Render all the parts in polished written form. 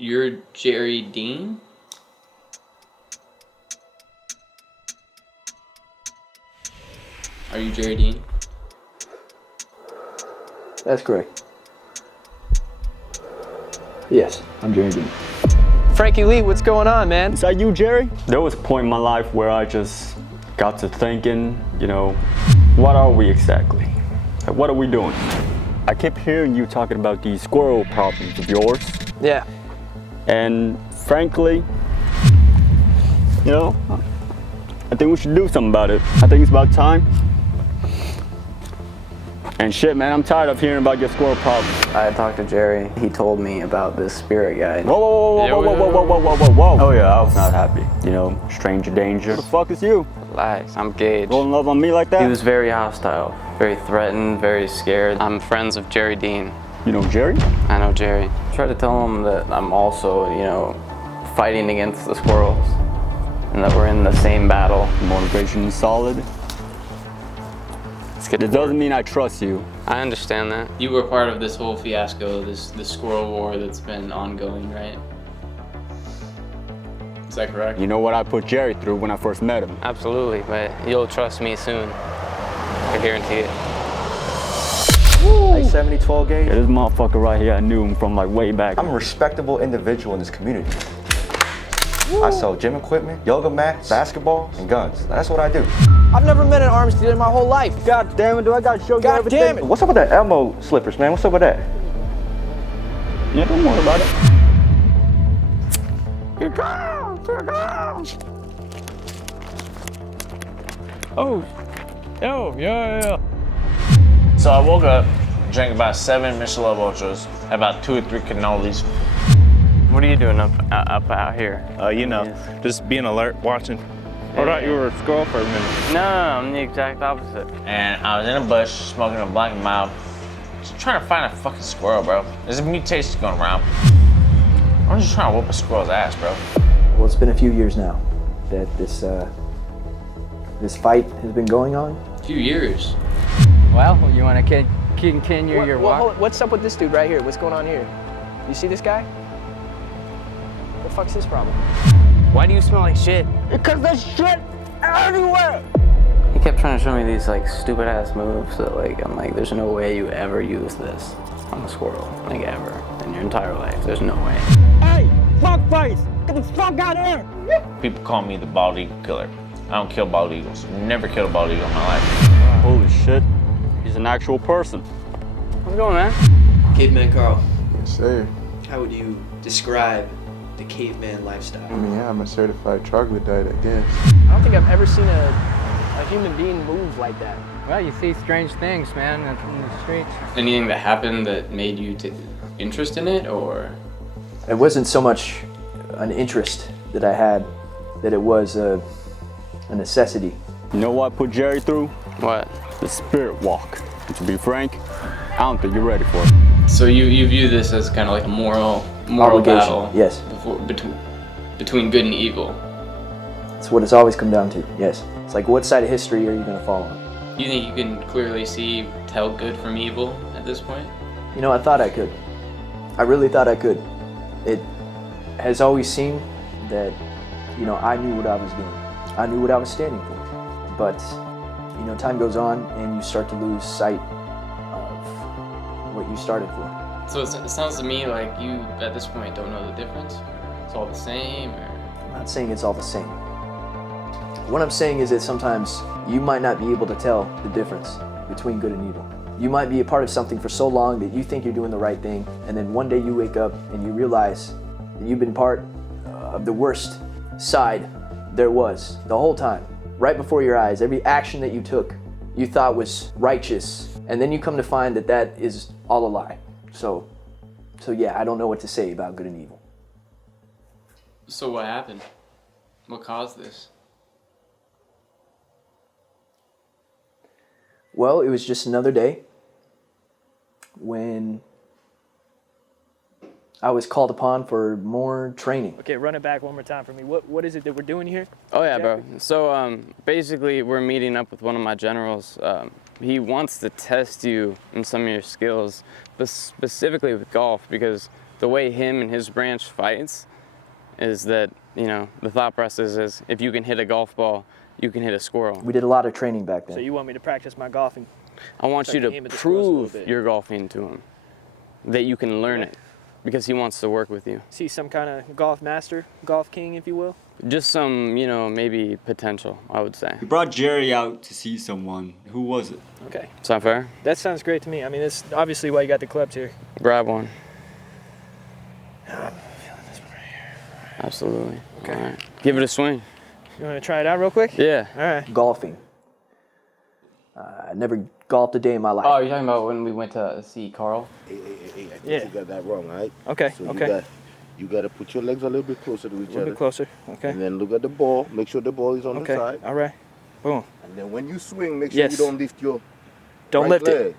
You're Jerry Dean? Are you Jerry Dean? That's correct. Yes, I'm Jerry Dean. Frankie Lee, what's going on, man? Is that you, Jerry? There was a point in my life where I just got to thinking, you know, what are we exactly? Like, what are we doing? I kept hearing you talking about these squirrel problems of yours. Yeah. And frankly, you know, I think we should do something about it. I think it's about time. And shit, man, I'm tired of hearing about your squirrel problems. I talked to Jerry. He told me about this spirit guy. Whoa, whoa, whoa, whoa, whoa, whoa, whoa, whoa, whoa, whoa. Oh yeah, I was not happy. You know, stranger danger. Who the fuck is you? Relax, I'm Gage. Rolling love on me like that? He was very hostile, very threatened, very scared. I'm friends with Jerry Dean. You know Jerry? I know Jerry. I tried to tell him that I'm also, you know, fighting against the squirrels and that we're in the same battle. Motivation is solid. It doesn't mean I trust you. I understand that. You were part of this whole fiasco, this squirrel war that's been ongoing, right? Is that correct? You know what I put Jerry through when I first met him? Absolutely, but you'll trust me soon. I guarantee it. Like 70-12 gauge. Yeah, this motherfucker right here, I knew him from like way back. I'm a respectable individual in this community. I sell gym equipment, yoga mats, basketballs, and guns. That's what I do. I've never met an arms dealer in my whole life. God damn it, do I gotta show you God everything? damn it. What's up with that Elmo slippers, man? What's up with that? Yeah, don't worry about it. Oh, yeah. So I woke up, drank about 7 Michelob Ultras, about 2 or 3 cannolis. What are you doing up out here? You know, just being alert, watching. I thought you were a squirrel for a minute. No, I'm the exact opposite. And I was in a bush, smoking a black and mild, just trying to find a fucking squirrel, bro. There's a mutation going around. I'm just trying to whoop a squirrel's ass, bro. Well, it's been a few years now that this fight has been going on. A few years. Well, you want to continue your walk? What's up with this dude right here? What's going on here? You see this guy? What the fuck's his problem? Why do you smell like shit? Because there's shit everywhere! He kept trying to show me these like stupid ass moves that like, I'm like, there's no way you ever use this on a squirrel. Like ever. In your entire life. There's no way. Hey, fuckface! Get the fuck out of here! People call me the bald eagle killer. I don't kill bald eagles. Never killed a bald eagle in my life. Holy shit, he's an actual person. How's it going, man? Caveman Carl, Yes, sir. how would you describe the caveman lifestyle? I mean, yeah, I'm a certified troglodyte, I guess. I don't think I've ever seen a human being move like that. Well, you see strange things, man, in the streets. Anything that happened that made you take interest in it, or? It wasn't so much an interest that I had, that it was a necessity. You know what I put Jerry through? What? The spirit walk. And to be frank, I don't think you're ready for it. So you view this as kind of like a moral Obligation, battle. yes. Between good and evil. That's what it's always come down to, yes. It's like, what side of history are you going to fall on? You think you can clearly tell good from evil at this point? You know, I thought I could. I really thought I could. It has always seemed that, you know, I knew what I was doing. I knew what I was standing for. But, you know, time goes on and you start to lose sight of what you started for. So it sounds to me like you, at this point, don't know the difference? Or it's all the same? Or? I'm not saying it's all the same. What I'm saying is that sometimes you might not be able to tell the difference between good and evil. You might be a part of something for so long that you think you're doing the right thing, and then one day you wake up and you realize that you've been part of the worst side there was the whole time. Right before your eyes, every action that you took, you thought was righteous, and then you come to find that that is all a lie. So yeah, I don't know what to say about good and evil. So what happened? What caused this? Well, it was just another day when I was called upon for more training. Okay, run it back one more time for me. What is it that we're doing here? Oh yeah, bro. So basically we're meeting up with one of my generals. He wants to test you in some of your skills, but specifically with golf, because the way him and his branch fights is that, you know, the thought process is if you can hit a golf ball, you can hit a squirrel. We did a lot of training back then. So you want me to practice my golfing? I want so you I can aim to at the squirrels a little prove bit. your golfing to him, that you can learn it, because he wants to work with you. See some kind of golf master, golf king, if you will? Just some, you know, maybe potential, I would say. You brought Jerry out to see someone. Who was it? Okay. Is that fair? That sounds great to me. I mean, that's obviously why you got the clubs here. Grab one. Absolutely. Okay. All right. Give it a swing. You want to try it out real quick? Yeah. All right. Golfing. I never golfed a day in my life. Oh, you're talking about when we went to see Carl? Hey, I think Yeah. you got that wrong, all right? Okay, So okay. You got to put your legs a little bit closer to each A little other. bit closer, okay. And then look at the ball. Make sure the ball is on Okay, the side. all right. Boom. And then when you swing, make sure Yes. you don't lift your Don't right lift leg. it.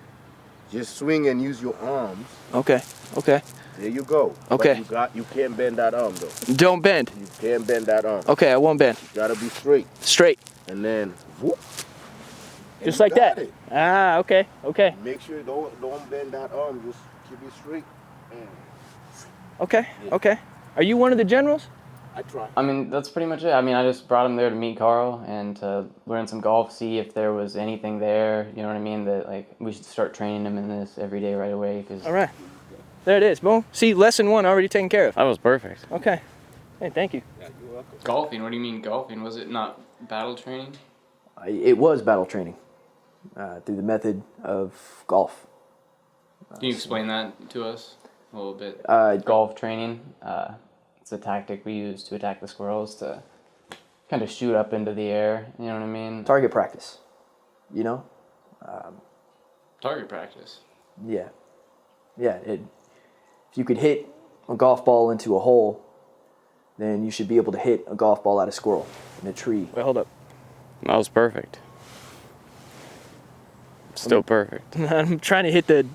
Just swing and use your arms. Okay, okay. There you go. Okay. But you can't bend that arm though. Don't bend. You can't bend that arm. Okay, I won't bend. You gotta be straight. Straight. And then whoop. And Just you like got that. it. Ah, okay, okay. Make sure you don't bend that arm. Just keep it straight. And Okay, okay. Are you one of the generals? I try. I mean, that's pretty much it. I mean, I just brought him there to meet Carl and to learn some golf, see if there was anything there, you know what I mean, that, like, we should start training him in this every day right away. Cause All right. There it is. Boom. See, lesson 1 already taken care of. That was perfect. Okay. Hey, thank you. Golfing? What do you mean golfing? Was it not battle training? It was battle training through the method of golf. Can you explain that to us a little bit? Golf training, it's a tactic we use to attack the squirrels, to kind of shoot up into the air, you know what I mean? Target practice, you know? Target practice. Yeah. Yeah. If you could hit a golf ball into a hole, then you should be able to hit a golf ball at a squirrel in a tree. Wait, hold up. That was perfect. Still perfect. I'm trying to hit the...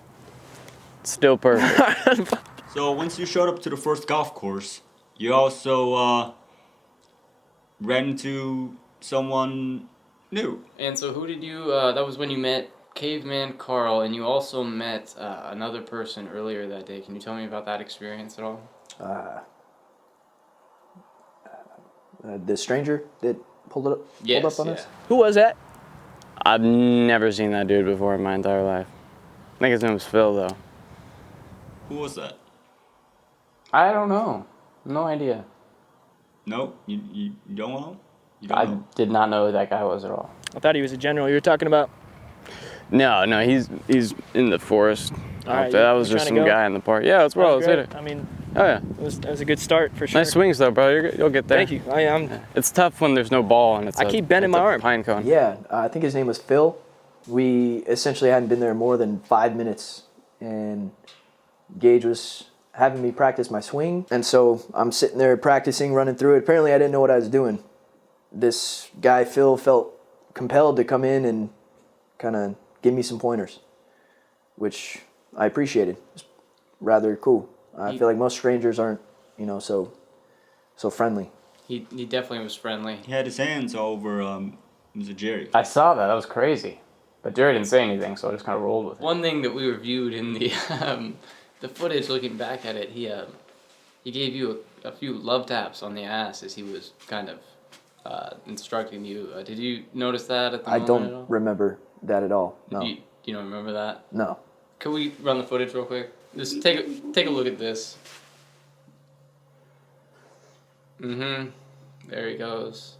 Still perfect. So once you showed up to the first golf course, you also ran into someone new. And so who did you, that was when you met Caveman Carl, and you also met another person earlier that day. Can you tell me about that experience at all? The stranger that pulled up on us? Who was that? I've never seen that dude before in my entire life. I think his name was Phil, though. Who was that? I don't know. No idea. No, you don't know? You I don't know? did not know who that guy was at all. I thought he was a general you were talking about. No, he's in the forest. All right, that you was just trying some to go? guy in the park. Yeah, let's roll. Let's hit it. I mean, Oh yeah. it was a good start for sure. Nice swings though, bro. You'll get there. Thank you. I'm It's tough when there's no ball and it's. I keep bending my arm. Pine cone. Yeah, I think his name was Phil. We essentially hadn't been there more than 5 minutes, and Gage was having me practice my swing. And so I'm sitting there practicing, running through it. Apparently I didn't know what I was doing. This guy, Phil, felt compelled to come in and kind of give me some pointers, which I appreciated. It's rather cool. I feel like most strangers aren't, so friendly. He definitely was friendly. He had his hands all over Mr. Jerry. I saw that. That was crazy. But Jerry didn't say anything, so I just kind of rolled with it. One thing that we reviewed in the footage, looking back at it, he gave you a few love taps on the ass as he was kind of instructing you. Did you notice that at the I moment at all? don't remember that at all. No. You don't remember that? No. Can we run the footage real quick? Just take a look at this. There he goes.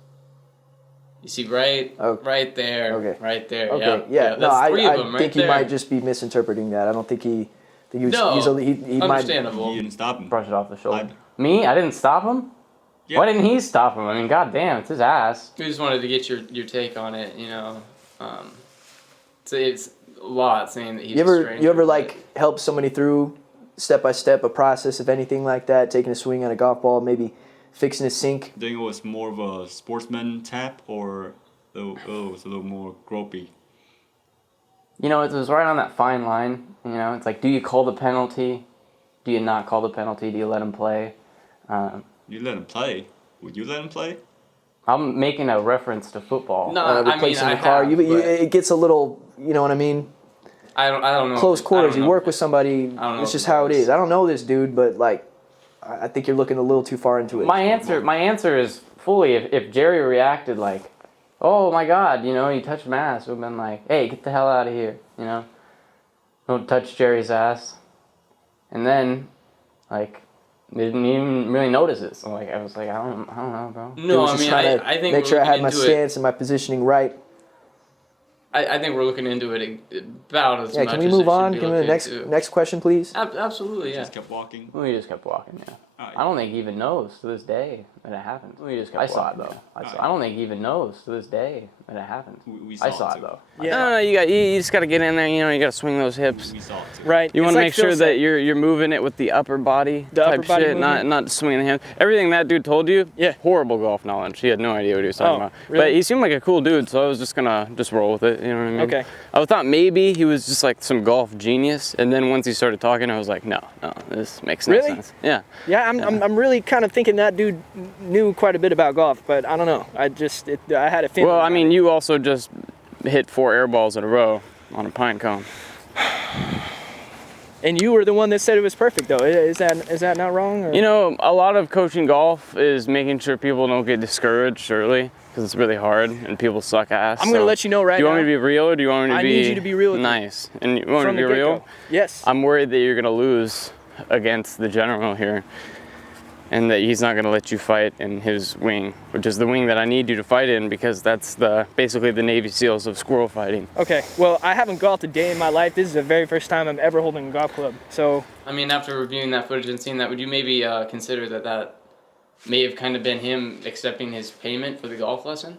You see right there. Okay. Right there. Okay. Yeah. No, That's three of I them right think there. he might just be misinterpreting that. I don't think he was. No, he might. understandable. You didn't stop him. Brush it off the shoulder. Me? I didn't stop him? Yeah. Why didn't he stop him? I mean, goddamn, it's his ass. We just wanted to get your take on it. So it's a lot saying that he's You a ever stranger. like help somebody through step by step a process of anything like that? Taking a swing on a golf ball, maybe fixing a sink. Do you think it was more of a sportsman tap or it was a little more gropey? It was right on that fine line. It's like, do you call the penalty? Do you not call the penalty? Do you let him play? You let him play. Would you let him play? I'm making a reference to football. No, I mean, Replacing I the car. have, You, but it gets a little. You know what I mean? I don't know. close quarters. I don't You know work if with it- somebody. I don't know It's if just it how it does. is. I don't know this dude, but like, I think you're looking a little too far into it. My answer is fully if Jerry reacted like, oh my God, you know, he touched my ass, it would have been like, hey, get the hell out of here, you know? Don't touch Jerry's ass. And then, like, they didn't even really notice it. So like, I was like, I don't know, bro. No, was I just mean, trying to I think make we're sure I had looking my into stance and my positioning right. I think we're looking into it about as Yeah, much can we as move it should on? be Give me the looked next into. question, please. Absolutely, yeah. Just kept walking. We just kept walking, yeah. I don't think he even knows to this day that it happened. We just kept saw walking, it, though. yeah. I don't think he even knows to this day that it happened. We I saw saw it it too. though. Yeah. No, you just got to get in there. You know, you got to swing those hips. We saw it too. Right. You It's want to like make sure Phil that said. you're moving it with the upper body The type upper body shit, movement? not swinging the hands. Everything that dude told you, Yeah. horrible golf knowledge. He had no idea what he was talking about. really? But he seemed like a cool dude, so I was just gonna roll with it. You know what I mean? Okay. I thought maybe he was just like some golf genius, and then once he started talking, I was like, no, this makes no Really? sense. Yeah. Yeah, I'm really kind of thinking that dude knew quite a bit about golf, but I don't know. I had a feeling. Well, I about mean, it. you also just hit 4 air balls in a row on a pine cone. And you were the one that said it was perfect, though. Is that not wrong? Or? You know, a lot of coaching golf is making sure people don't get discouraged early because it's really hard and people suck ass. I'm gonna let you know right now. Do you want me to be real or do you want me to I be need you to be real with me. nice? And you want From me to the be real? get-go. Yes. I'm worried that you're gonna lose against the general here and that he's not gonna let you fight in his wing, which is the wing that I need you to fight in because that's basically the Navy SEALs of squirrel fighting. Okay. Well, I haven't golfed a day in my life. This is the very first time I'm ever holding a golf club. So. I mean, after reviewing that footage and seeing that, would you maybe consider that may have kind of been him accepting his payment for the golf lesson?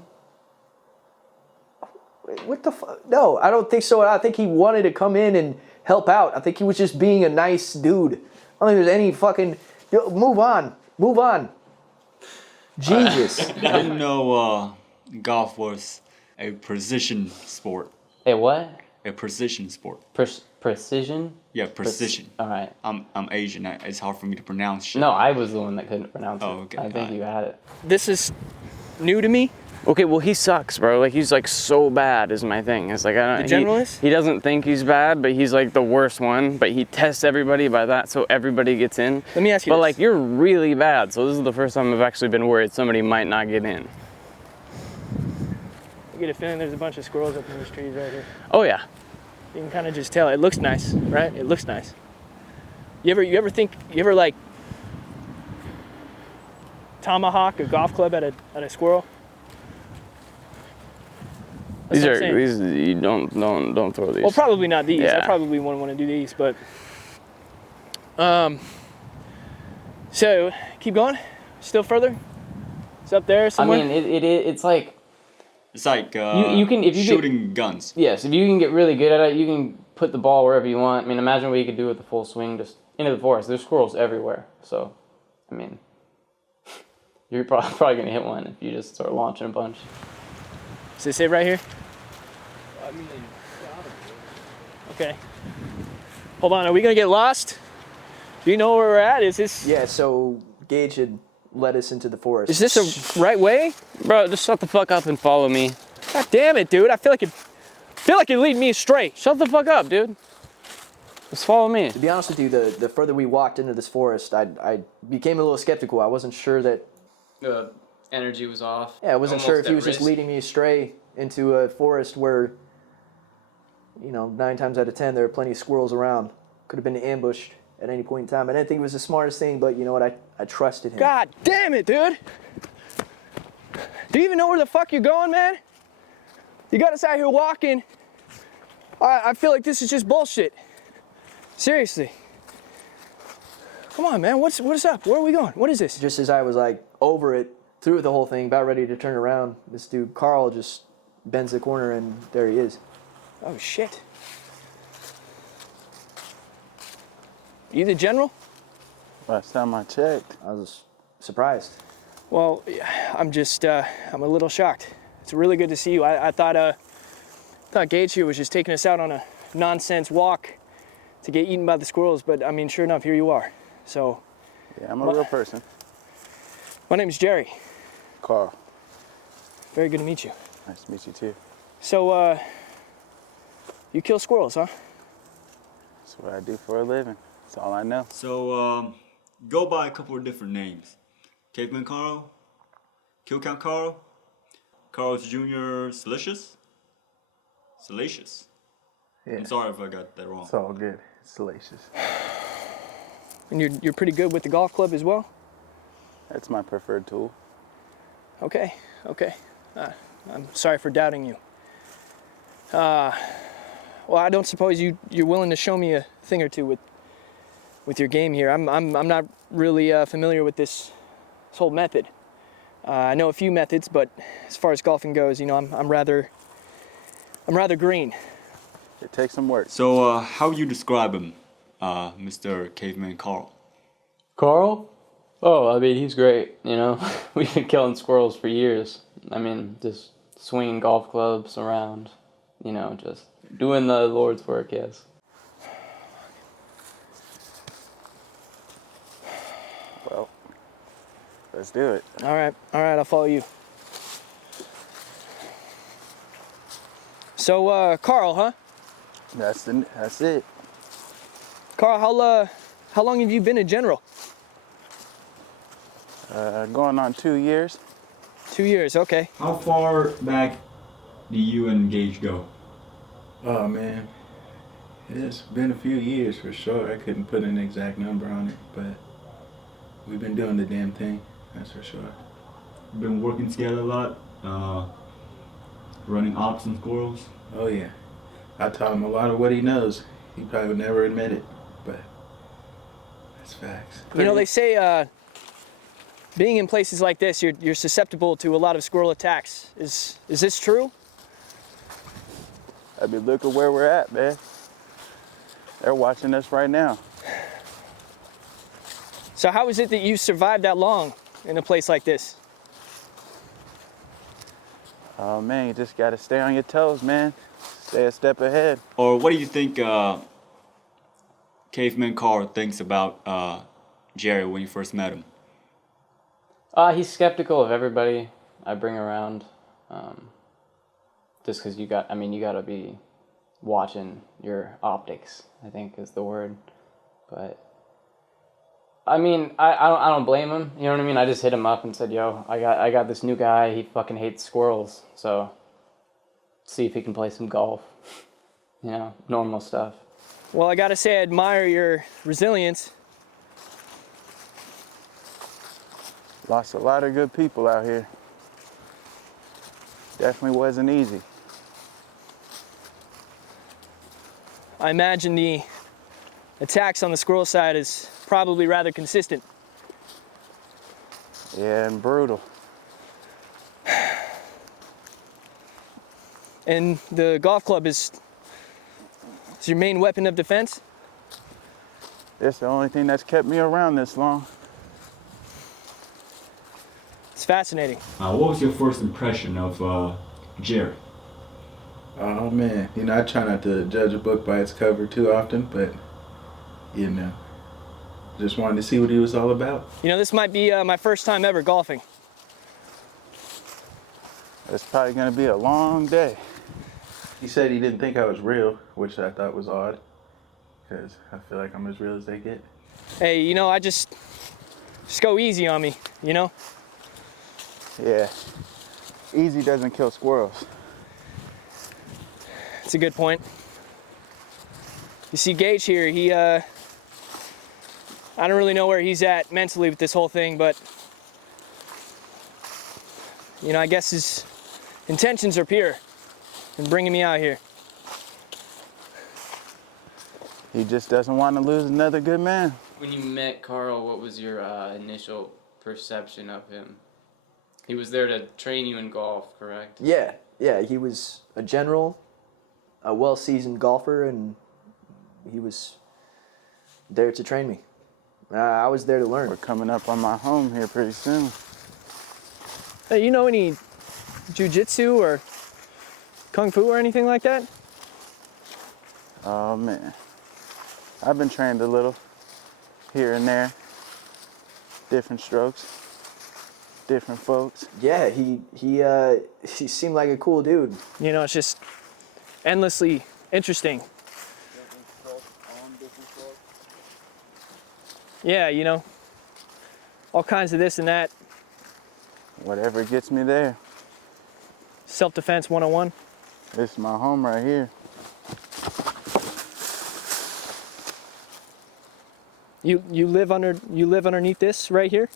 What the fuck? No, I don't think so. I think he wanted to come in and help out. I think he was just being a nice dude. I don't think there's any fucking... Yo, move on. Jesus. I didn't know golf was a precision sport. Hey, what? A precision sport. Precision? Yeah, precision. All right. I'm Asian. It's hard for me to pronounce shit. No, I was the one that couldn't pronounce it. Oh, okay. I think you had it. This is new to me. Okay, well he sucks, bro. Like he's like so bad is my thing. It's like I don't. The generalist? He doesn't think he's bad, but he's like the worst one. But he tests everybody by that, so everybody gets in. Let me ask you But this. like you're really bad, so this is the first time I've actually been worried somebody might not get in. I get a feeling there's a bunch of squirrels up in these trees right here. Oh yeah. You can kind of just tell. It looks nice, right? It looks nice. You ever like tomahawk a golf club at a squirrel? That's what I'm saying. These you don't throw these. Well, probably not these. Yeah. I probably wouldn't want to do these, but so keep going. Still further. It's up there somewhere. I mean, it's like It's like you can if you shooting guns. Yes, if you can get really good at it, you can put the ball wherever you want. I mean, imagine what you could do with the full swing, just into the forest. There's squirrels everywhere, so I mean, you're probably gonna hit one if you just start launching a bunch. Does it say right here? Okay. Hold on. Are we gonna get lost? Do you know where we're at? Is this? Yeah, so Gage had led us into the forest. Is this a right way? Bro, just shut the fuck up and follow me. God damn it, dude! I feel like it lead me astray. Shut the fuck up, dude. Just follow me. To be honest with you, the further we walked into this forest, I became a little skeptical. I wasn't sure that... The energy was off. Yeah, I wasn't sure Almost if he at was just risk. leading me astray into a forest where, 9 times out of 10, there are plenty of squirrels around. Could have been ambushed at any point in time. I didn't think it was the smartest thing, but you know what? I trusted him. God damn it, dude! Do you even know where the fuck you're going, man? You got us out here walking. I feel like this is just bullshit. Seriously. Come on, man. What's up? Where are we going? What is this? Just as I was like over it, through the whole thing, about ready to turn around, this dude Carl just bends the corner and there he is. Oh shit. You the general? Last time I checked. I was surprised. Well, I'm a little shocked. It's really good to see you. I thought Gage here was just taking us out on a nonsense walk to get eaten by the squirrels, but I mean, sure enough, here you are. So. Yeah, I'm a real person. My name is Jerry. Carl. Very good to meet you. Nice to meet you too. So, you kill squirrels, huh? That's what I do for a living. That's all I know. So, go by a couple of different names. Caveman Carl, Kill Count Carl, Carl's Jr. Salacious? Yeah. I'm sorry if I got that wrong. It's all good. It's salacious. And you're pretty good with the golf club as well? That's my preferred tool. Okay, okay. I'm sorry for doubting you. Well, I don't suppose you're willing to show me a thing or two with your game here. I'm not really familiar with this whole method. I know a few methods, but as far as golfing goes, you know, I'm rather green. It takes some work. So, how you describe him, Mr. Caveman Carl? Carl? Oh, I mean, he's great, you know. We've been killing squirrels for years. I mean, just swinging golf clubs around, you know, just doing the Lord's work, yes. Well, let's do it. All right, I'll follow you. So, Carl, huh? That's it. Carl, how long have you been a general? Going on 2 years. 2 years, okay. How far back do you and Gage go? Oh man, it's been a few years for sure. I couldn't put an exact number on it, but we've been doing the damn thing. That's for sure. Been working together a lot, running ops and squirrels. Oh yeah, I taught him a lot of what he knows. He probably would never admit it, but that's facts. You know, they say being in places like this, you're susceptible to a lot of squirrel attacks. Is this true? I mean, look at where we're at, man. They're watching us right now. So how is it that you survived that long in a place like this? Oh man, you just gotta stay on your toes, man. Stay a step ahead. Or what do you think Caveman Carl thinks about Jerry when you first met him? He's skeptical of everybody I bring around. Just because you gotta be watching your optics, I think is the word. But I mean, I don't blame him. You know what I mean? I just hit him up and said, "Yo, I got this new guy. He fucking hates squirrels. So see if he can play some golf." You know, normal stuff. Well, I gotta say, I admire your resilience. Lost a lot of good people out here. Definitely wasn't easy. I imagine the attacks on the squirrel side is probably rather consistent. Yeah, and brutal. And the golf club is your main weapon of defense? It's the only thing that's kept me around this long. It's fascinating. What was your first impression of Jerry? Oh man, you know, I try not to judge a book by its cover too often, but you know, just wanted to see what he was all about. You know, this might be my first time ever golfing. It's probably gonna be a long day. He said he didn't think I was real, which I thought was odd, because I feel like I'm as real as they get. Hey, you know, I just go easy on me, you know? Yeah, easy doesn't kill squirrels. That's a good point. You see Gage here, he, I don't really know where he's at mentally with this whole thing, but, you know, I guess his intentions are pure in bringing me out here. He just doesn't want to lose another good man. When you met Carl, what was your initial perception of him? He was there to train you in golf, correct? Yeah, he was a general, a well-seasoned golfer, and he was there to train me. I was there to learn. We're coming up on my home here pretty soon. Hey, you know any jiu-jitsu or kung fu or anything like that? Oh man, I've been trained a little here and there. Different strokes, different folks. Yeah, he seemed like a cool dude. You know, it's just endlessly interesting. Yeah, you know, all kinds of this and that. Whatever gets me there. Self-defense 101. This is my home right here. You live underneath this right here?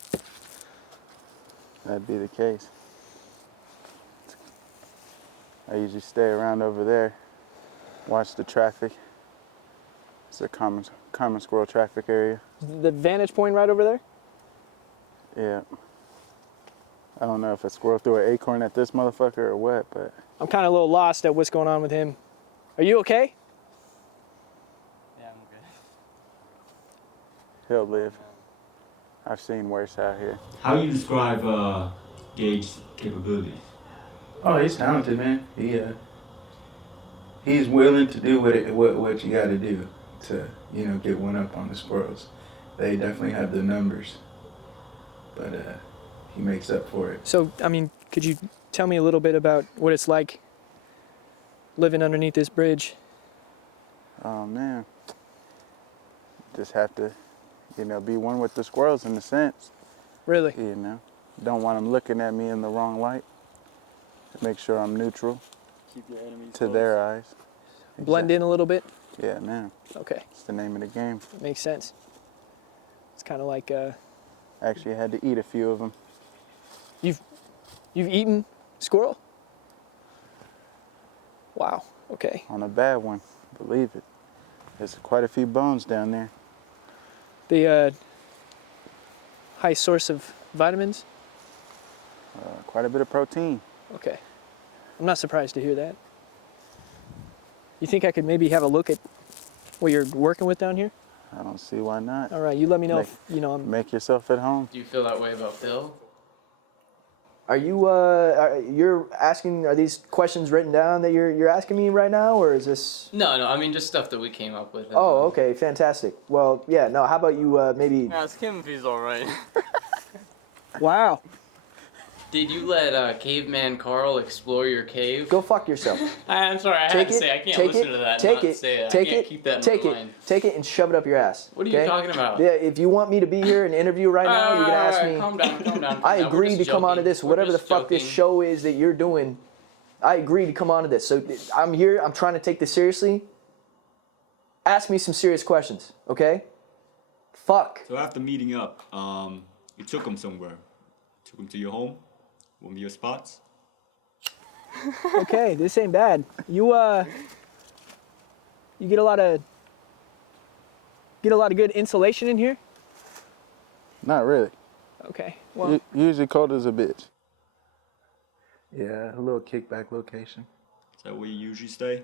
That'd be the case. I usually stay around over there, watch the traffic. It's a common squirrel traffic area. The vantage point right over there? Yeah. I don't know if a squirrel threw an acorn at this motherfucker or what, but... I'm kind of a little lost at what's going on with him. Are you okay? Yeah, I'm good. He'll live. I've seen worse out here. How do you describe Gage's capabilities? Oh, he's talented, man. He's willing to do what you got to do to, you know, get one up on the Squirrels. They definitely have the numbers, but he makes up for it. So, I mean, could you tell me a little bit about what it's like living underneath this bridge? Oh, man. Just have to, you know, be one with the squirrels in a sense. Really? You know, don't want them looking at me in the wrong light. Make sure I'm neutral. Keep your enemies to their eyes. Blend in a little bit? Yeah, man. Okay. It's the name of the game. Makes sense. It's kind of like Actually, I had to eat a few of them. You've eaten squirrel? Wow. Okay. On a bad one, believe it. There's quite a few bones down there. The high source of vitamins? Quite a bit of protein. Okay. I'm not surprised to hear that. You think I could maybe have a look at what you're working with down here? I don't see why not. All right, you let me know if, you know, Make yourself at home. Do you feel that way about Phil? Are you you're asking? Are these questions written down that you're asking me right now, or is this? No, I mean just stuff that we came up with. Oh, okay, fantastic. Well, yeah, no. How about you maybe? Ask him if he's all right. Wow. Did you let Caveman Carl explore your cave? Go fuck yourself. I'm sorry, I had to say I can't listen to that. Take and not it. say it. Take I can't it. keep that in Take my it. mind. Take it and shove it up your ass. What are you okay? talking about? Yeah, if you want me to be here and interview right now, you're gonna ask me. Calm down. I agree to come onto this, whatever the fuck this show is that you're doing. I agree to come onto this. So I'm here. I'm trying to take this seriously. Ask me some serious questions, okay? Fuck. So after meeting up, you took him somewhere. Took him to your home, one of your spots. Okay, this ain't bad. You get a lot of good insulation in here? Not really. Okay. Well, Usually cold as a bitch. Yeah, a little kickback location. Is that where you usually stay?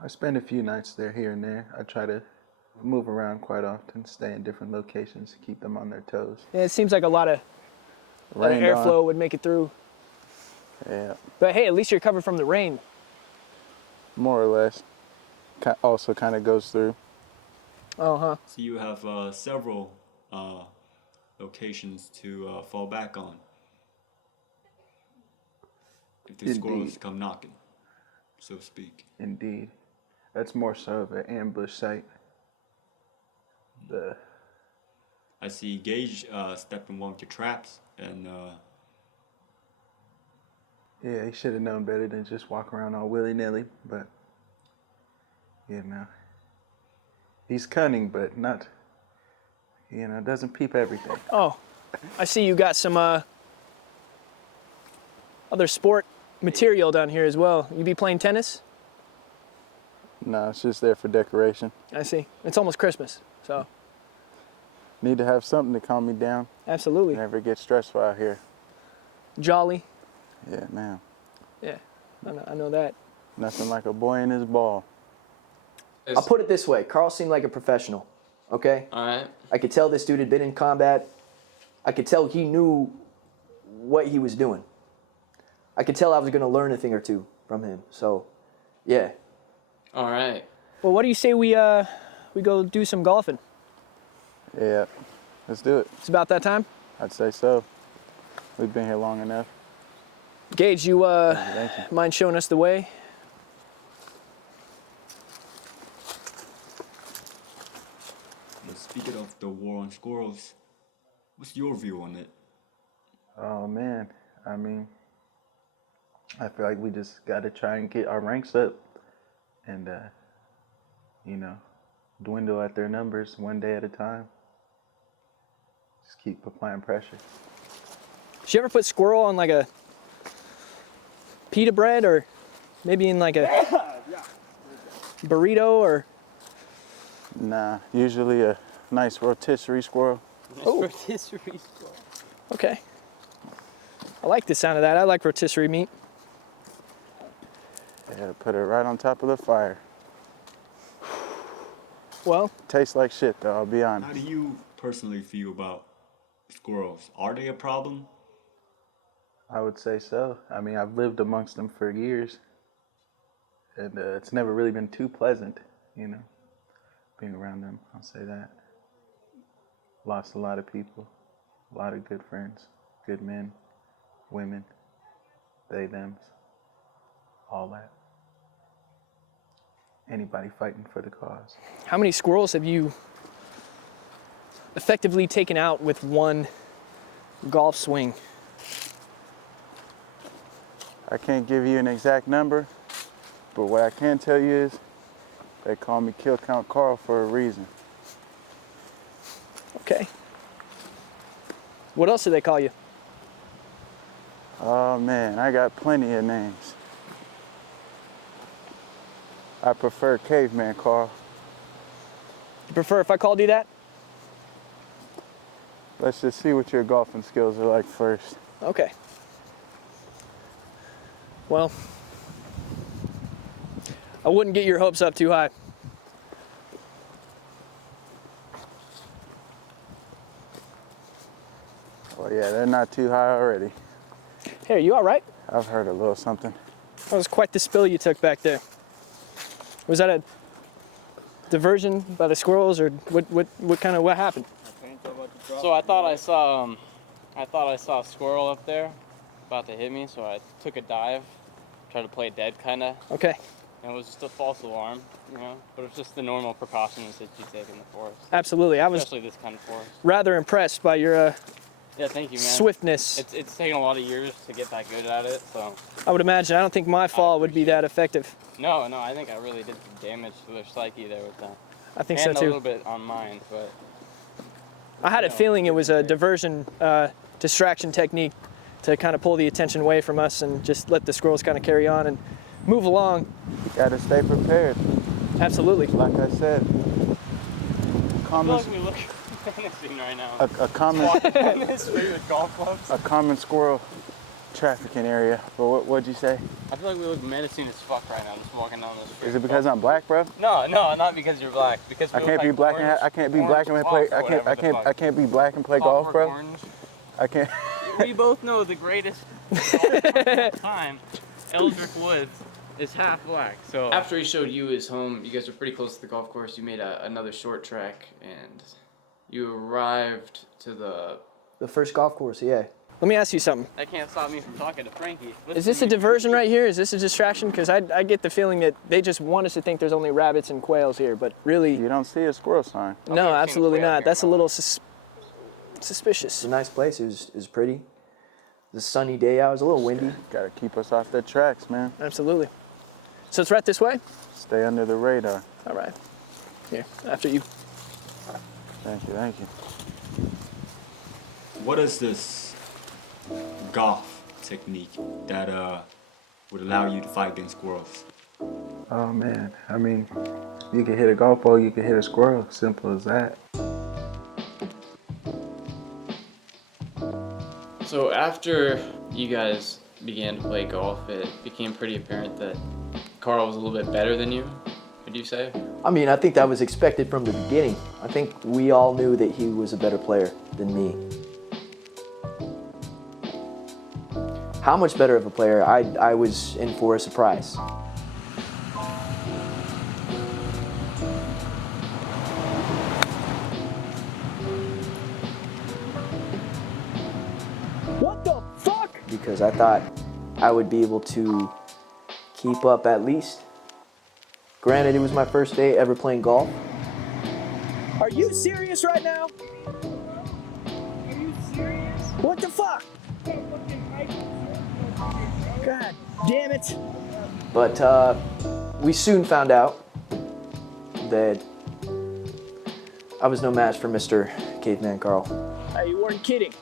I spend a few nights there here and there. I try to move around quite often, stay in different locations to keep them on their toes. yeah, it seems like a lot of airflow would make it through. Yeah, But hey, at least you're covered from the rain. more or less. Also kind of goes through. Oh, huh. So you have several locations to fall back on if the squirrels Indeed. come knocking, so to speak. Indeed. That's more so of an ambush site. I see Gage step in one of your traps, and Yeah, he should have known better than just walk around all willy-nilly, but, you know, he's cunning, but not, you know, doesn't peep everything. Oh, I see you got some other sport material down here as well. You be playing tennis? No, it's just there for decoration. I see. It's almost Christmas, so. Need to have something to calm me down. Absolutely. Never get stressful out here. Jolly. Yeah, man. Yeah, I know that. Nothing like a boy in his ball. I'll put it this way. Carl seemed like a professional, okay? All right. I could tell this dude had been in combat. I could tell he knew what he was doing. I could tell I was going to learn a thing or two from him. So, yeah. All right. Well, what do you say we go do some golfing? Yeah, let's do it. It's about that time? I'd say so. We've been here long enough. Gage, you Thank you. mind showing us the way? Speaking of the war on squirrels, what's your view on it? Oh man, I mean, I feel like we just got to try and get our ranks up and, you know, dwindle at their numbers one day at a time. Just keep applying pressure. Did you ever put squirrel on like a pita bread or maybe in like a burrito or? Nah, usually a nice rotisserie squirrel. Oh. Rotisserie squirrel. Okay. I like the sound of that. I like rotisserie meat. Yeah, put it right on top of the fire. Well, tastes like shit though, I'll be honest. How do you personally feel about squirrels? Are they a problem? I would say so. I mean, I've lived amongst them for years, and it's never really been too pleasant, you know, being around them. I'll say that. Lost a lot of people, a lot of good friends, good men, women, they, thems, all that. Anybody fighting for the cause. how many squirrels have you effectively taken out with one golf swing? I can't give you an exact number, but what I can tell you is they call me Kill Count Carl for a reason. Okay. What else do they call you? Oh man, I got plenty of names. I prefer Caveman, Carl. You prefer if I called you that? Let's just see what your golfing skills are like first. Okay. Well, I wouldn't get your hopes up too high. Well, yeah, they're not too high already. Hey, are you all right? I've heard a little something. That was quite the spill you took back there. Was that a diversion by the squirrels, or what happened? So I thought I saw a squirrel up there about to hit me, so I took a dive, tried to play dead kinda. Okay. And it was just a false alarm, you know, but it was just the normal precautions that you take in the forest. Absolutely. I was especially this kind of forest. rather impressed by your Yeah, thank you, man. swiftness. It's taken a lot of years to get that good at it, so. I would imagine. I don't think my fall would be that effective. No, I think I really did some damage to their psyche there with that. I think and so too. a little bit on mine, but. I had a feeling it was a diversion, distraction technique to kind of pull the attention away from us and just let the squirrels kind of carry on and move along. You gotta stay prepared. Absolutely. Like I said, I feel like we look menacing right now. a common Walking down this street with golf clubs. a common squirrel trafficking area. But what'd you say? I feel like we look menacing as fuck right now, just walking down the street. Is it because I'm black, bro? No, not because you're black. Because we I can't look be like black orange, and I can't be orange black and pop play. or I whatever the fuck. can't be black and play Clockwork golf, bro. Orange. I can't. We both know the greatest golfer of all time, Eldrick Woods, is half black. So After he showed you his home, you guys were pretty close to the golf course. You made another short track, and you arrived to the first golf course. Yeah. Let me ask you something. that can't stop me from talking to Frankie. Is this a diversion right here? Is this a distraction? Because I get the feeling that they just want us to think there's only rabbits and quails here, but really. You don't see a squirrel sign. No, absolutely not. That's a little It's suspicious. a nice place. It was pretty. It was a sunny day out. It was a little windy. Gotta keep us off the tracks, man. Absolutely. So it's right this way? Stay under the radar. All right. Here, after you. Thank you, thank you. What is this golf technique that would allow you to fight against squirrels? Oh man, I mean, you can hit a golf ball, you can hit a squirrel. Simple as that. So after you guys began to play golf, it became pretty apparent that Carl was a little bit better than you, would you say? I mean, I think that was expected from the beginning. I think we all knew that he was a better player than me. How much better of a player, I was in for a surprise. What the fuck? Because I thought I would be able to keep up at least. Granted, it was my first day ever playing golf, Are you serious right now? Are you serious? What the fuck? God damn it. But we soon found out that I was no match for Mr. Caveman Carl. You weren't kidding.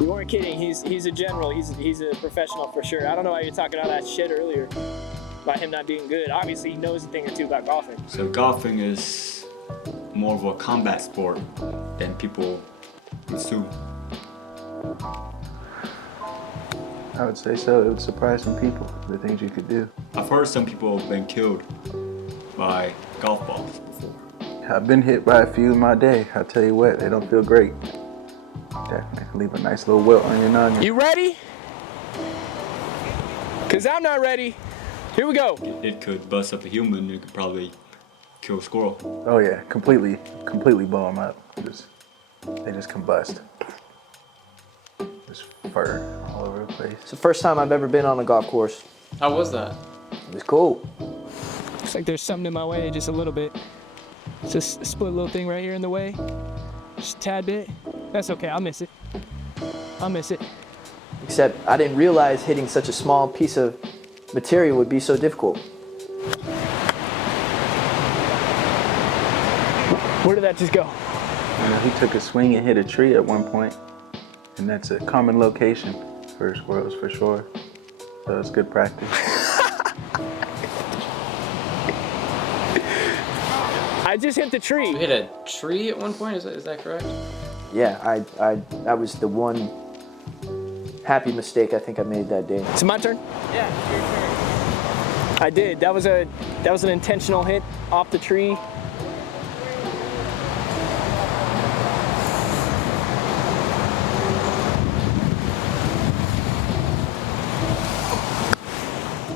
You weren't kidding. He's a general. He's a professional for sure. I don't know why you were talking all that shit earlier about him not being good. Obviously, he knows a thing or two about golfing. So golfing is more of a combat sport than people assume. I would say so. It would surprise some people, the things you could do. I've heard some people have been killed by golf balls before. I've been hit by a few in my day. I'll tell you what, they don't feel great. Definitely leave a nice little welt on your noggin. You ready? Cause I'm not ready. Here we go. It could bust up a human. It could probably kill a squirrel. Oh yeah, completely blow them up. They just combust. Just fur all over the place. It's the first time I've ever been on a golf course. How was that? It was cool. Looks like there's something in my way, just a little bit. It's just a split little thing right here in the way. Just a tad bit. That's okay, I'll miss it. I'll miss it. Except I didn't realize hitting such a small piece of material would be so difficult. Where did that just go? He took a swing and hit a tree at one point, and that's a common location for squirrels for sure. So it's good practice. I just hit the tree. You hit a tree at one point, is that correct? Yeah, I was the one happy mistake I think I made that day. Is it my turn? Yeah, your turn. I did. That was an intentional hit off the tree.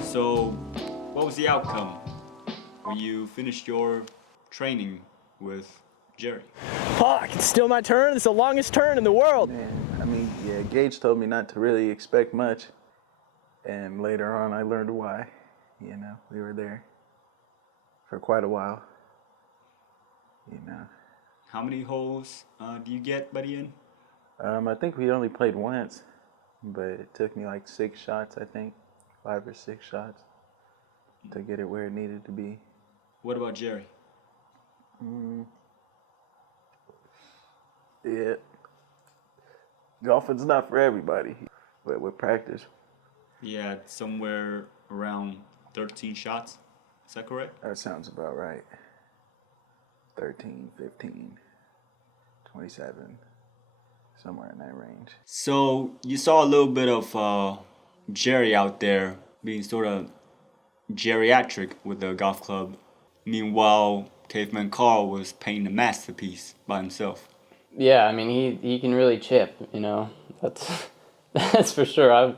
So, what was the outcome when you finished your training with Jerry? Fuck, it's still my turn. It's the longest turn in the world. Man, I mean, yeah, Gage told me not to really expect much. And later on, I learned why. You know, we were there for quite a while. You know. How many holes do you get by the end? I think we only played once, but it took me like 6 shots, I think. 5 or 6 shots to get it where it needed to be. What about Jerry? Yeah. Golfing's not for everybody, but with practice. He had somewhere around 13 shots. Is that correct? That sounds about right. 13, 15, 27, somewhere in that range. So you saw a little bit of Jerry out there being sort of geriatric with the golf club. Meanwhile, Caveman Carl was painting a masterpiece by himself. Yeah, I mean he can really chip, you know. That's for sure.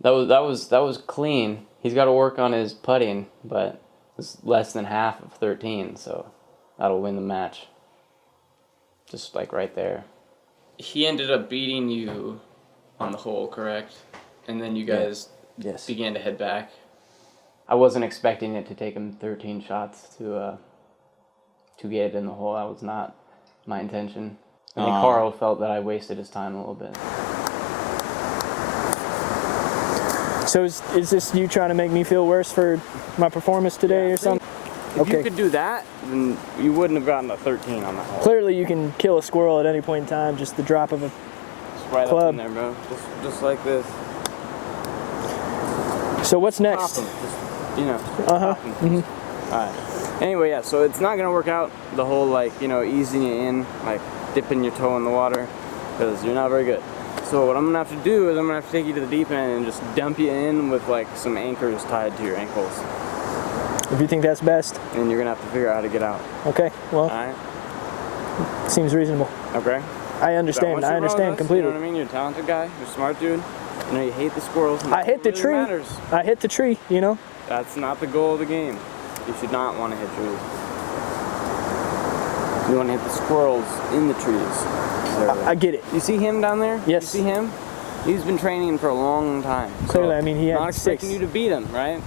That was clean. He's got to work on his putting, but it's less than half of 13, so that'll win the match. Just like right there. He ended up beating you on the hole, correct? And then you guys began to head back. I wasn't expecting it to take him 13 shots to get it in the hole. That was not my intention. I think Carl felt that I wasted his time a little bit. So is this you trying to make me feel worse for my performance today or something? If you could do that, then you wouldn't have gotten a 13 on that hole. Clearly you can kill a squirrel at any point in time, just the drop of a Just right club. up in there, bro. Just like this. So what's next? Pop 'em. Just, you know. Uh-huh. Mm-hmm. All right. Anyway, yeah, so it's not going to work out the whole, like, you know, easing you in, like dipping your toe in the water, because you're not very good. So what I'm going to have to do is I'm going to have to take you to the deep end and just dump you in with, like, some anchors tied to your ankles. If you think that's best. And you're going to have to figure out how to get out. Okay, well, All right? seems reasonable. Okay? I understand. I understand completely. You know what I mean? You're a talented guy. You're a smart dude. You know, you hate the squirrels. I hit the tree. Matters. I hit the tree, you know? That's not the goal of the game. You should not want to hit trees. You want to hit the squirrels in the trees. I get it. You see him down there? Yes. You see him? He's been training for a long time. Clearly, I mean, he had not expecting 6. you to beat him, right?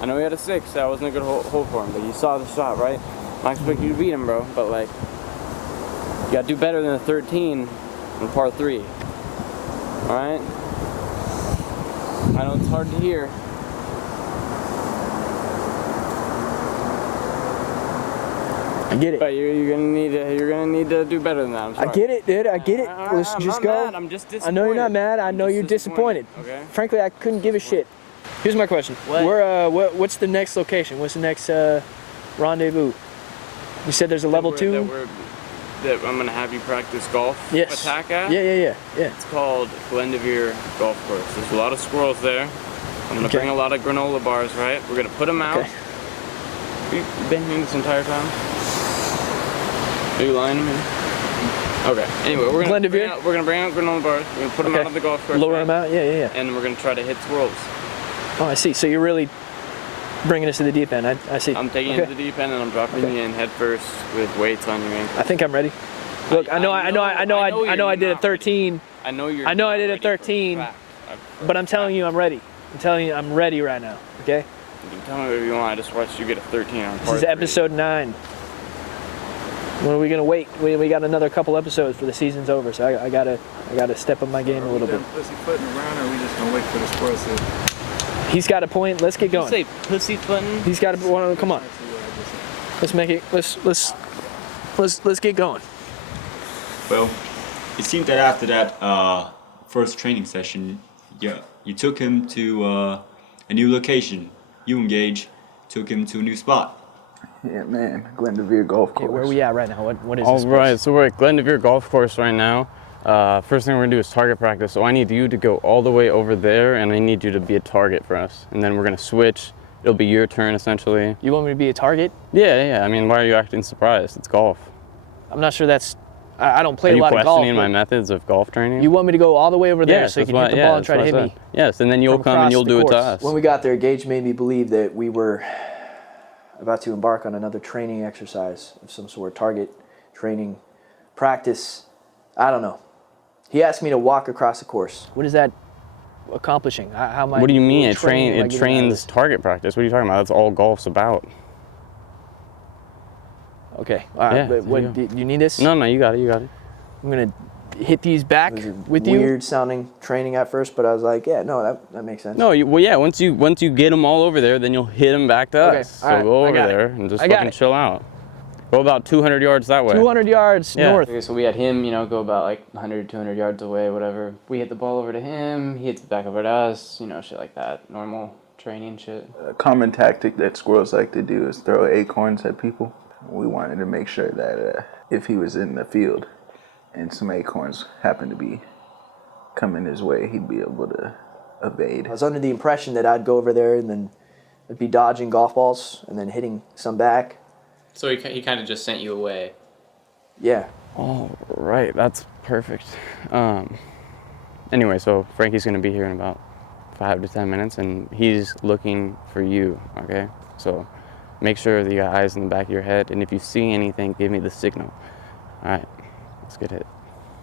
I know he had a 6. That wasn't a good hole for him, but you saw the shot, right? I expect you to beat him, bro, but like, you gotta do better than a 13 on par 3. All right? I know it's hard to hear. I get it. But you're gonna need to do better than that. I'm sorry. I get it, dude. I get it. Let's I'm just not go. mad. I'm just I disappointed. know you're not mad. I know I'm you're just disappointed. Okay. Frankly, I couldn't give a shit. Here's my question. What? What's the next location? What's the next rendezvous? You said there's a level 2. That I'm gonna have you practice golf attack at. Yeah. It's called Glendevere Golf Course. There's a lot of squirrels there. I'm gonna bring a lot of granola bars, right? We're gonna put them out. Okay. You've been here this entire time? Are you lying to me? Okay. Anyway, we're gonna bring out granola bars. We're gonna put them out on the golf course. Lower them out. Yeah. And we're gonna try to hit squirrels. Oh, I see. So you're really bringing us to the deep end. I see. I'm taking you to the deep end and I'm dropping you in head first with weights on your ankle. I think I'm ready. Look, I know I did a 13. I know you're. I know I did a 13, but I'm telling you I'm ready. I'm telling you I'm ready right now. Okay. You can tell me whatever you want. I just watched you get a 13 on par 3. This is episode 9. When are we gonna wait? We got another couple episodes for the season's over, so I gotta step up my game a little bit. Pussyfooting around, or are we just gonna wait for the squirrels to? He's got a point. Let's get going. Did you say pussyfooting? He's got a. Come on. Let's make it. Let's get going. Well, it seemed that after that first training session, you took him to a new location. You and Gage took him to a new spot. Yeah, man, Glendevere Golf Course. Okay, where are we at right now? What is All this right, place? so we're at Glendevere Golf Course right now. First thing we're gonna do is target practice. So I need you to go all the way over there, and I need you to be a target for us. And then we're gonna switch. It'll be your turn essentially. You want me to be a target? Yeah. I mean, why are you acting surprised? It's golf. I'm not sure that's. I don't play Are a lot you of golf. questioning my methods of golf training? You want me to go all the way over there so you can hit the ball and try to hit me? Yes, and then you'll from come and across you'll the do it to course. us. When we got there, Gage made me believe that we were about to embark on another training exercise of some sort, target training, practice. I don't know. He asked me to walk across the course. What is that accomplishing? How am I? What do you mean? It training am I getting out of trains this? target practice. What are you talking about? That's all golf's about. Okay. Yeah, But do you need this? No, you got it. I'm gonna hit these back with you. Weird sounding training at first, but I was like, yeah, no, that makes sense. No, once you get them all over there, then you'll hit them back to Okay, us. So all right, go I over got it. there and just I got fucking it. chill out. Go about 200 yards that way. 200 yards north. Okay, so we had him, go about like 100, 200 yards away, whatever. We hit the ball over to him, he hits it back over to us, shit like that. Normal training shit. A common tactic that squirrels like to do is throw acorns at people. We wanted to make sure that if he was in the field and some acorns happened to be coming his way, he'd be able to evade. I was under the impression that I'd go over there and then I'd be dodging golf balls and then hitting some back. So he kind of just sent you away. Yeah. All right, that's perfect. Anyway, so Frankie's gonna be here in about 5 to 10 minutes, and he's looking for you. Okay, so make sure that you got eyes in the back of your head, and if you see anything, give me the signal. All right, let's get hit.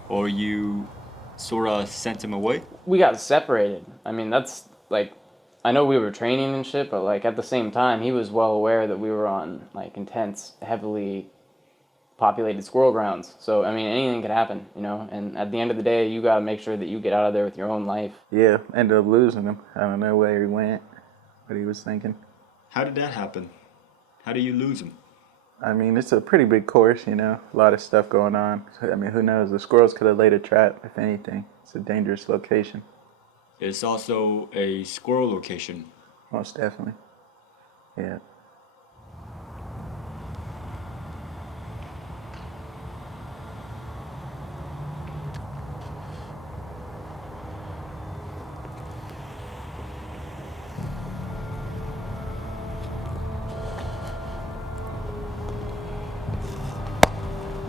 Or you sort of sent him away? We got separated. I mean, that's like, I know we were training and shit, but like at the same time, he was well aware that we were on like intense, heavily populated squirrel grounds. So, I mean, anything could happen, and at the end of the day, you gotta make sure that you get out of there with your own life. Yeah, ended up losing him. I don't know where he went, what he was thinking. How did that happen? How do you lose him? I mean, it's a pretty big course, a lot of stuff going on. I mean, who knows? The squirrels could have laid a trap, if anything. It's a dangerous location. It's also a squirrel location. Most definitely. Yeah.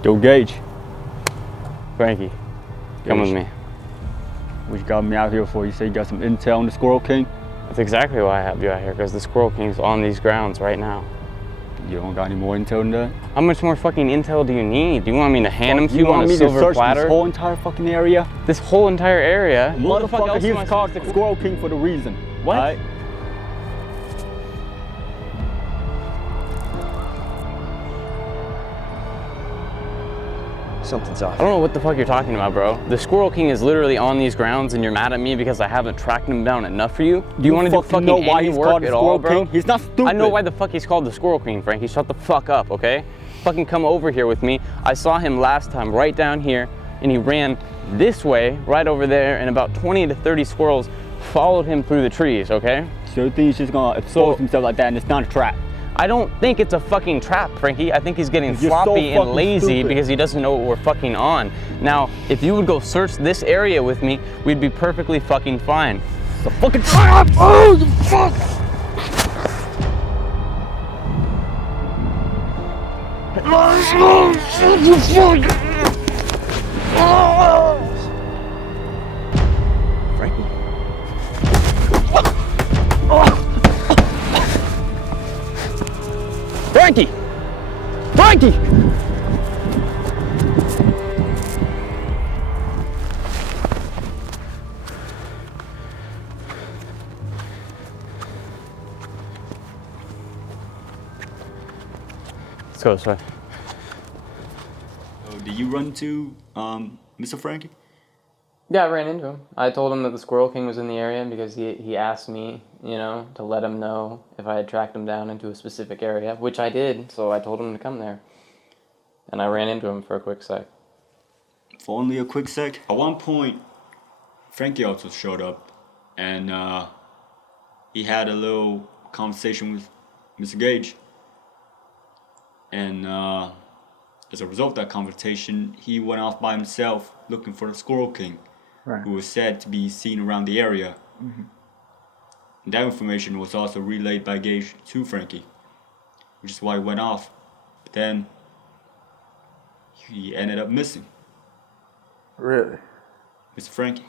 Yo, Gage. Frankie, come with me. What you got me out here for? You say you got some intel on the Squirrel King? That's exactly why I have you out here, because the Squirrel King's on these grounds right now. You don't got any more intel than that? How much more fucking intel do you need? Do you want me to hand them to you on a me silver to search platter? this whole entire fucking area? This whole entire area? Motherfucker, he's called the Squirrel King for the reason. What? Right? Something's off. I don't know what the fuck you're talking about, bro. The Squirrel King is literally on these grounds and you're mad at me because I haven't tracked him down enough for you? Do you want to do fucking know why any he's work called the at all, Squirrel bro? King? He's not stupid. I know why the fuck he's called the Squirrel King, Frankie. Shut the fuck up, okay? Fucking come over here with me. I saw him last time right down here and he ran this way, right over there, and about 20 to 30 squirrels followed him through the trees, okay? So you think he's just gonna expose himself like that and it's not a trap? I don't think it's a fucking trap, Frankie. I think he's getting sloppy and lazy because he doesn't know what we're fucking on. Now, if you would go search this area with me, we'd be perfectly fucking fine. It's a fucking trap! Oh, you fuck! Frankie. Frankie! Frankie! Let's go this way. Oh, did you run to Mr. Frankie? Yeah, I ran into him. I told him that the Squirrel King was in the area because he asked me, you know, to let him know if I had tracked him down into a specific area, which I did, so I told him to come there. And I ran into him for a quick sec. For only a quick sec? At one point, Frankie also showed up, and he had a little conversation with Mr. Gage. And as a result of that conversation, he went off by himself looking for the Squirrel King, who was said to be seen around the area. Mm-hmm. And that information was also relayed by Gage to Frankie, which is why he went off. But then he ended up missing. Really? Mr. Frankie,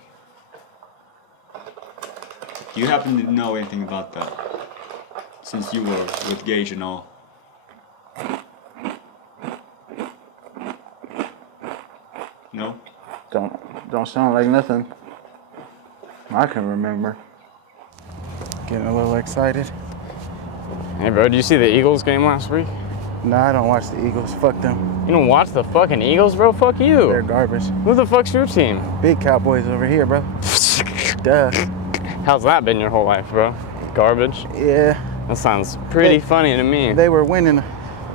do you happen to know anything about that? Since you were with Gage and all. No? Don't sound like nothing I can remember. Getting a little excited. Hey, bro, did you see the Eagles game last week? Nah, I don't watch the Eagles. Fuck them. You don't watch the fucking Eagles, bro? Fuck you. They're garbage. Who the fuck's your team? Big Cowboys over here, bro. Duh. How's that been your whole life, bro? Garbage? Yeah. That sounds pretty funny to me. They were winning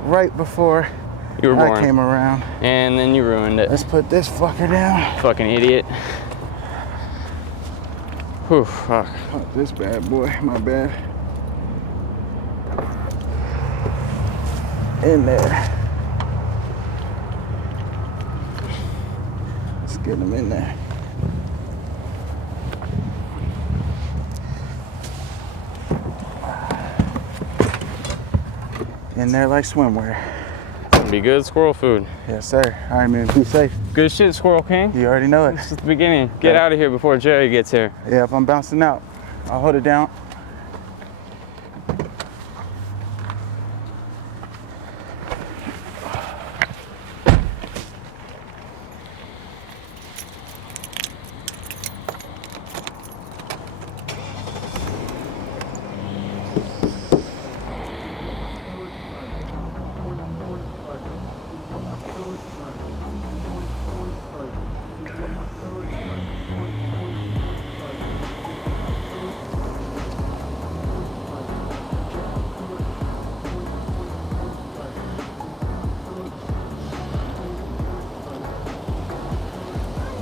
right before You were born. I came around. And then you ruined it. Let's put this fucker down. Fucking idiot. Whew, fuck. Oh, this bad boy, my bad. In there. Let's get him in there. In there like swimwear. It'll be good squirrel food. Yes, sir. All right, man. Be safe. Good shit, Squirrel King. You already know it. This is the beginning. Get out of here before Jerry gets here. Yeah, if I'm bouncing out, I'll hold it down.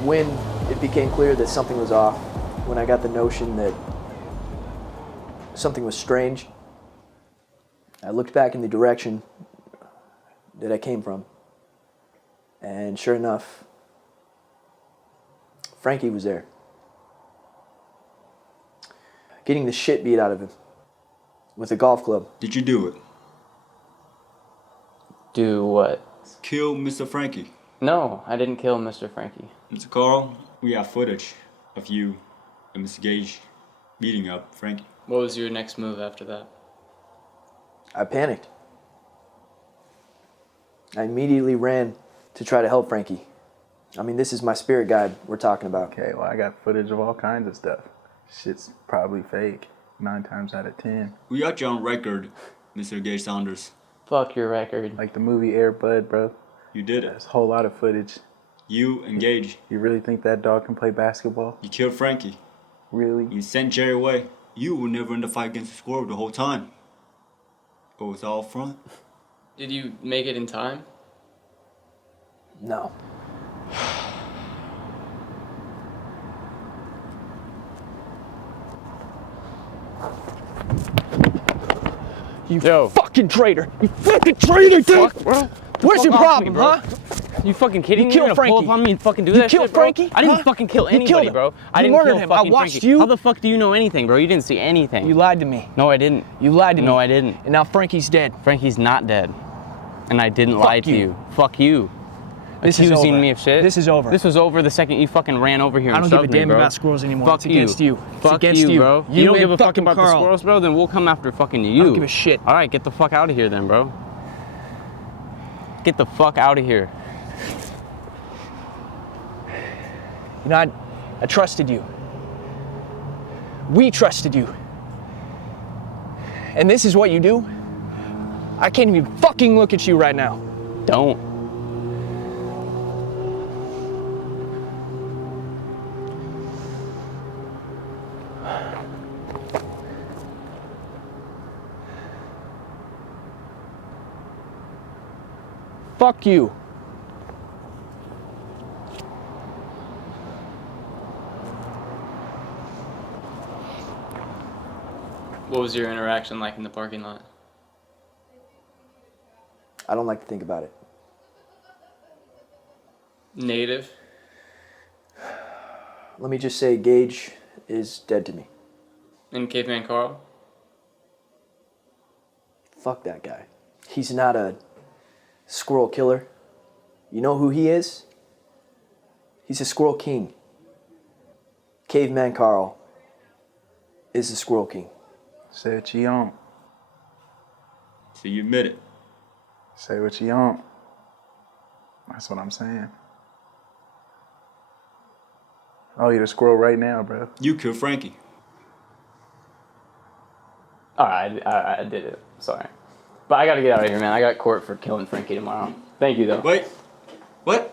When it became clear that something was off, when I got the notion that something was strange, I looked back in the direction that I came from. And sure enough, Frankie was there. Getting the shit beat out of him with a golf club. Did you do it? Do what? Kill Mr. Frankie. No, I didn't kill Mr. Frankie. Mr. Carl, we have footage of you and Mr. Gage beating up Frankie. What was your next move after that? I panicked. I immediately ran to try to help Frankie. I mean, this is my spirit guide we're talking about. Okay, well, I got footage of all kinds of stuff. Shit's probably fake, 9 times out of 10. We got you on record, Mr. Gage Saunders. Fuck your record. Like the movie Air Bud, bro. You did it. There's a whole lot of footage You and Gage. You really think that dog can play basketball? You killed Frankie. Really? You sent Jerry away. You were never in the fight against the Squirrel the whole time. It was all front. Did you make it in time? No. You fucking traitor! You fucking traitor, dude! Fuck, bro. Where's your Fuck off me, problem, bro. huh? You fucking kidding You me? killed You're gonna pull Frankie. up on me and fucking do You that killed shit, bro? Frankie? I didn't Huh? fucking kill You killed anybody, him. bro. I You didn't murdered kill him. I fucking watched Frankie. you. How the fuck do you know anything, bro? You didn't see anything. You lied to me. No, I didn't. You lied to me. No, I didn't. And now Frankie's dead. Frankie's not dead. And I didn't lie to you. Fuck you. This is Accusing over. me of shit. This is over. This was over the second you fucking ran over here I and don't give a shoved me, damn bro. about squirrels anymore. Fuck It's against you. It's Fuck against you, you. bro. You You don't and give a fuck fucking about the Carl. squirrels, bro? Then we'll come after fucking you. I don't give a shit. All right, get the fuck out of here then, bro. Get the fuck out of here. You know, I trusted you. We trusted you. And this is what you do? I can't even fucking look at you right now. Don't. Fuck you. What was your interaction like in the parking lot? I don't like to think about it. Native? Let me just say Gage is dead to me. And Caveman Carl? Fuck that guy. He's not a squirrel killer. You know who he is? He's a squirrel king. Caveman Carl is the squirrel king. Say what you want. So you admit it. Say what you want. That's what I'm saying. I'll eat a squirrel right now, bro. You killed Frankie. Alright, I did it. Sorry. But I gotta get out of here, man. I got court for killing Frankie tomorrow. Thank you, though. Wait. What?